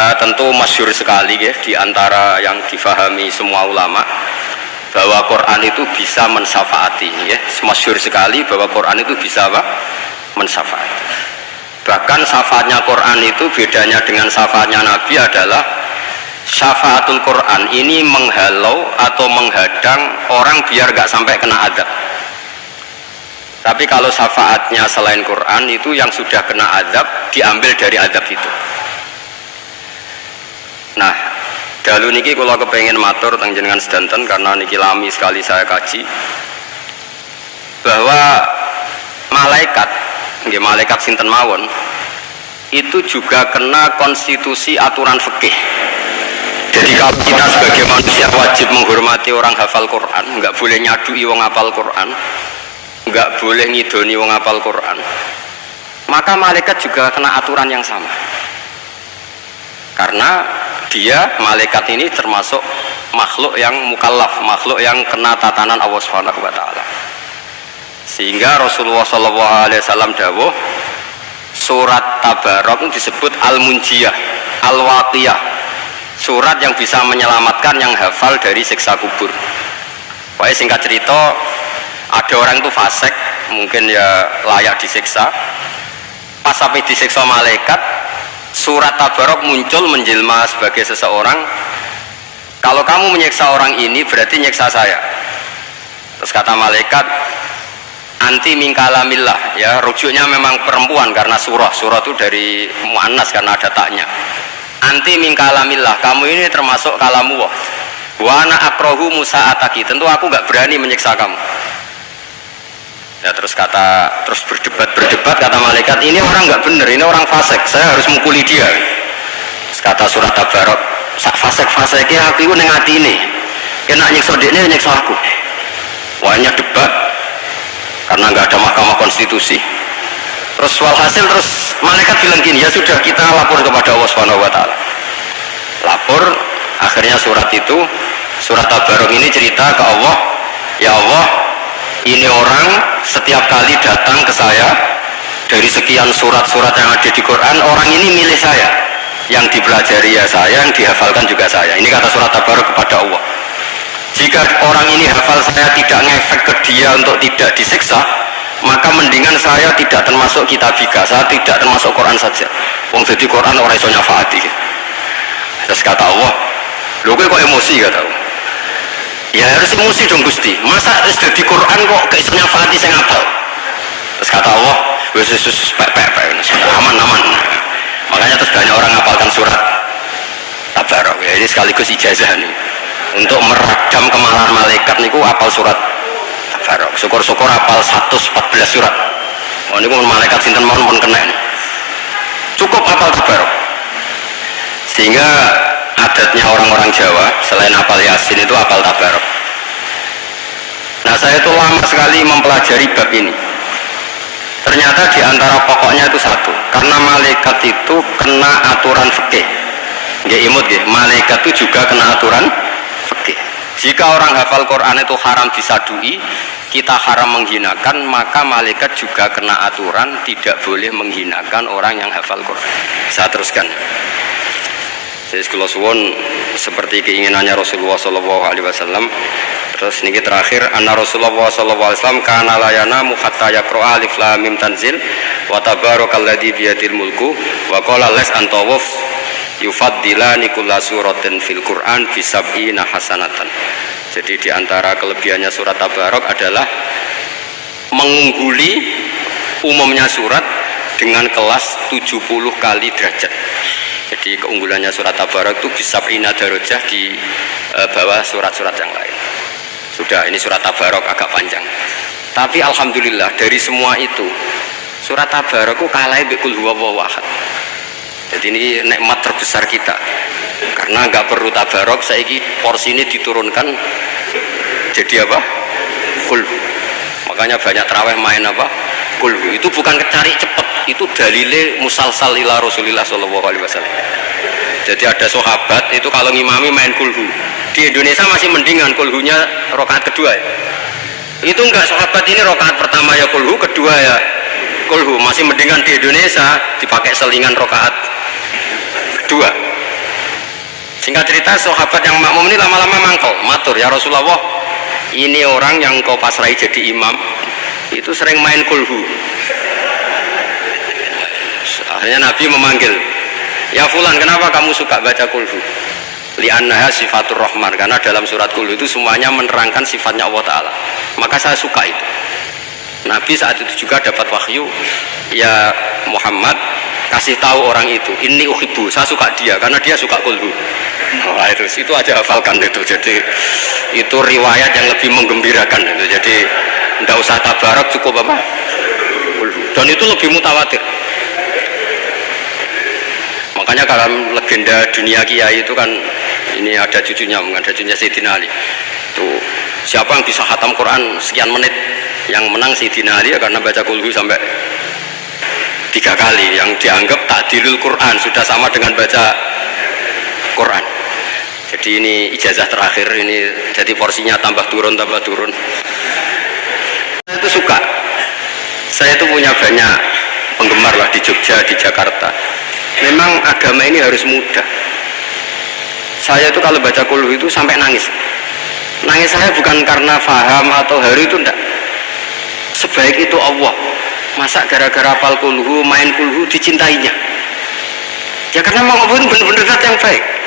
Tentu masyhur sekali ya, di antara yang difahami semua ulama bahwa Quran itu bisa mensyafaati ya. Masyhur sekali bahwa Quran itu bisa apa? Mensyafaati. Bahkan syafaatnya Quran itu bedanya dengan syafaatnya Nabi adalah syafaatul Quran ini menghalau atau menghadang orang biar gak sampai kena azab. Tapi kalau syafaatnya selain Quran itu yang sudah kena azab diambil dari azab itu. Nah, dalu niki kalau kepengen matur teng jenengan sedanten karena niki lami sekali saya kaji bahwa malaikat, nggih malaikat sinten mawon itu juga kena konstitusi aturan fikih. Jadi kalau kita sebagai manusia wajib menghormati orang hafal Quran, nggak boleh nyadui wong hafal Quran, nggak boleh ngidoni wong hafal Quran, maka malaikat juga kena aturan yang sama. Karena dia, malaikat ini termasuk makhluk yang mukallaf, makhluk yang kena tatanan Allah Subhanahu wa taala. Sehingga Rasulullah SAW dawuh surat Tabarok disebut Al-Munjiyah, Al-Waqiyah, surat yang bisa menyelamatkan yang hafal dari siksa kubur. Pokoknya singkat cerita, ada orang itu fasik, mungkin ya layak disiksa. Pas sampai disiksa malaikat, surat Tabarok muncul menjelma sebagai seseorang. Kalau kamu menyiksa orang ini berarti nyiksa saya. Terus kata malaikat, anti mingkalamillah, ya rujuknya memang perempuan karena surah itu dari muannas karena ada taknya. Anti mingkalamillah, kamu ini termasuk kalamu wa ana akrahu musa'ataki, tentu aku nggak berani menyiksa kamu. Ya terus berdebat kata malaikat, ini orang nggak bener, ini orang fasik, saya harus mukuli dia. Terus kata surat Tabarok, sak fasik-fasiknya aku itu neng hati ini, kena nyiksa dia nyiksa aku. Wahnya debat karena nggak ada mahkamah konstitusi. Terus walhasil terus malaikat bilang gini, ya sudah kita lapor kepada Allah Subhanahu wa taala. Lapor, akhirnya surat Tabarok ini cerita ke Allah, ya Allah, ini orang setiap kali datang ke saya dari sekian surat-surat yang ada di Quran, orang ini milih saya, yang dipelajari ya saya, yang dihafalkan juga saya. Ini kata surat Tabarok kepada Allah. Jika orang ini hafal saya tidak ngefek ke dia untuk tidak disiksa, maka mendingan saya tidak termasuk kitabika, saya tidak termasuk Quran saja. Wong jadi Quran orang iso nyafaati. Terus kata Allah, lho kowe kok emosi kata Allah. Ya harus emosi dong Gusti, masa harus di Quran kok gak iso nyafaati saya ngapal. Terus kata Allah, wis aman. Makanya terus banyak orang ngapalkan surat Tabarok ya, ini sekaligus ijazah nih untuk meredam kemarahan malaikat niku apal surat Tabarok. Syukur-syukur apal 114 surat. Oh niku malaikat sinten mawon pun kena. Cukup apal Tabarok. Sehingga adatnya orang-orang Jawa selain apal Yasin itu apal Tabarok. Nah saya itu lama sekali mempelajari bab ini. Ternyata di antara pokoknya itu satu, karena malaikat itu kena aturan fikih. Nggih imut nggih, malaikat itu juga kena aturan fikih. Jika orang hafal Quran itu haram disadui, kita haram menghinakan, maka malaikat juga kena aturan tidak boleh menghinakan orang yang hafal Quran. Saya teruskan. Jadi kalau suwon seperti keinginannya Rasulullah SAW. Terus niki terakhir, anna Rasulullah SAW kana layana hatta yaqra alif lam mim tanzil wa tabarakalladzi biyadil mulku wa qala las antawaf yufaddilani kulla suratin fil Qur'an bi sab'ina hasanatan. Jadi di antara kelebihannya surat Tabarok adalah mengungguli umumnya surat dengan kelas 70 kali derajat. Jadi keunggulannya surat Tabarok itu bisa darajah di bawah surat-surat yang lain. Sudah, ini surat Tabarok agak panjang. Tapi alhamdulillah dari semua itu surat Tabarok itu kalah bi qul huwallahu ahad. Jadi ini nikmat terbesar kita. Karena nggak perlu Tabarok, saiki porsi ini diturunkan jadi apa? Qul. Makanya banyak tarawih main apa? Qul. Itu bukan cari cepet, itu dalile musalsal ila Rasulillah sallallahu alaihi wasallam. Jadi ada sahabat itu kalau ngimami main kulhu. Di Indonesia masih mendingan kulhunya rakaat kedua ya. Itu enggak, sahabat ini rakaat pertama ya kulhu, kedua ya kulhu. Masih mendingan di Indonesia dipakai selingan rakaat kedua. Singkat cerita, sahabat yang makmum ini lama-lama mangkol, matur, ya Rasulullah, ini orang yang kau pasrai jadi imam itu sering main kulhu. Akhirnya Nabi memanggil, ya fulan, kenapa kamu suka baca kulhu? Li'annaha sifatur rahman, karena dalam surat kulhu itu semuanya menerangkan sifatnya Allah Ta'ala, maka saya suka itu. Nabi saat itu juga dapat wahyu, ya Muhammad, kasih tahu orang itu, ini uhibbu, saya suka dia karena dia suka kulhu. Wah, itu aja hafalkan itu. Jadi itu riwayat yang lebih menggembirakan itu. Jadi tidak usah tabarak, cukup apa? Kulhu. Dan itu lebih mutawatir. Makanya dalam legenda dunia kiai itu kan, ini ada cucunya Sayyidina Ali. Itu siapa yang bisa khatam Quran sekian menit, yang menang Sayyidina Ali ya, karena baca kulhu sampai 3 kali, yang dianggap takdilul Quran, sudah sama dengan baca Quran. Jadi ini ijazah terakhir, ini jadi porsinya tambah turun. Saya itu suka, saya itu punya banyak penggemar lah di Jogja, di Jakarta. Memang agama ini harus mudah. Saya itu kalau baca kulhu itu sampai nangis. Nangis saya bukan karena faham atau haru, itu enggak. Sebaik itu Allah, masa gara-gara hafal kulhu, main kulhu dicintainya? Ya karena mau Allah itu benar-benar zat yang baik.